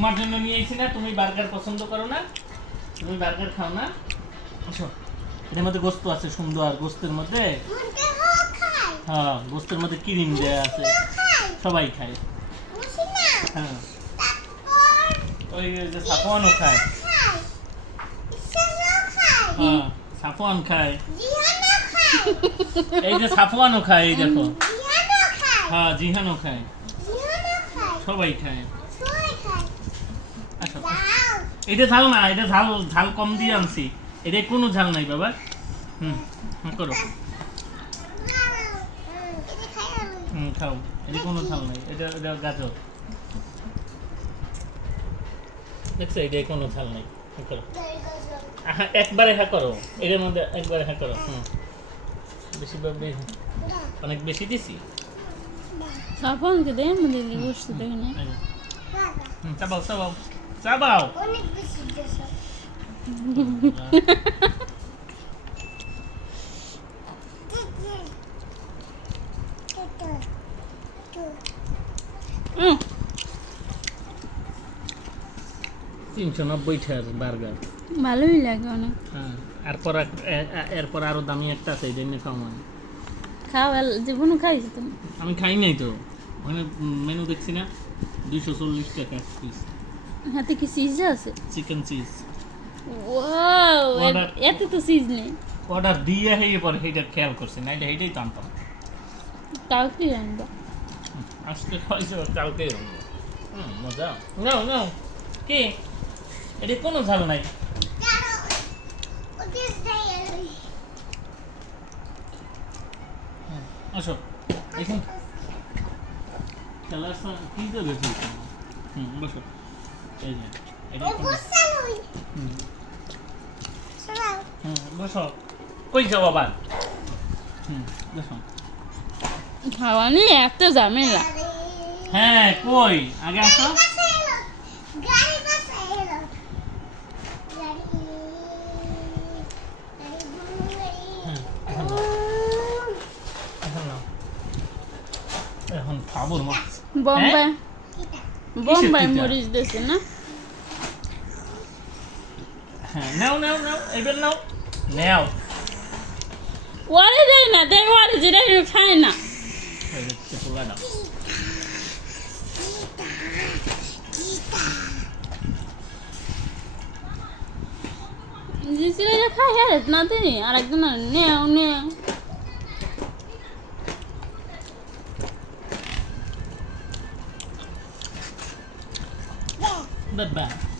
তোমার জন্য নিয়ে না, তুমি বার্গার পছন্দ করো না, তুমি বার্গার খাও না। এটার মধ্যে গোস্ত আছে সুন্দর, গোস্তের মধ্যে। হ্যাঁ গোস্তের মধ্যে ক্রিম দেওয়া আছে? সবাই খায়। হ্যাঁ। ওই যে সাফওয়ানও খায়। হ্যাঁ সাফওয়ান খায়। এই যে সাফওয়ানও খায়, এই দেখো। হ্যাঁ জিহানও খায়। সবাই খায়। এটা ঝাল না এটা ঝাল ঝাল কম দিয়ে আনছি। এটা কোনো ঝাল নাই বাবা। হুম করো। হুম খাও। এটা কোনো ঝাল নাই এটা এটা গাজর। দেখছ এটা কোনো ঝাল নাই করো। একবারে হ্যাঁ করো এটার মধ্যে একবারে হ্যাঁ করো হুম। বেশি অনেক বেশি দিছি? সাফনকে দেন দিদি বসতে দেখে না। এই যে। চাবাও তিনশো নব্বই টাকার বার্গার। ভালোই লাগে অনেক। হ্যাঁ এরপর এরপর আরও দামি একটা আছে এই জন্য খাও আমি খাওয়া জীবনও খাইছি তুমি। আমি খাই নাই তো। ওখানে মেনু দেখছি না দুইশো চল্লিশ টাকা পিস হাতে কি সিজ আছে? চিকেন চিজ ওয়াও এত তো সিজ নেই। অর্ডার দিয়ে হয়ে পরে সেইটা খেয়াল করছি নাইলে সেইটাই তো আনতাম। তাও কি আনবা। আজকে খাইছো কালকে হুম, মজা। নাও নাও। কি? এটা কোনো ঝাল নাই। আসো। এখন। খেলার কি দেবে হুম বসো। এই যে বসো। কই যাও আবার? হুম বসো। খাওয়া নিয়ে এত ঝামেলা। হ্যাঁ কই? আগে আসো। গাড়ি পাশে এলো। গাড়ি হুম, এখন খাব মা বোম্বাই? মরিচ দিয়েছে না নাও নাও নাও এবার নাও নাও ওয়ারে দেয় না দেয় ওয়ারে যেটা খায় না ছেলেটা খায় হ্যাঁ না দিনি আর একজন নেও নেও বাবা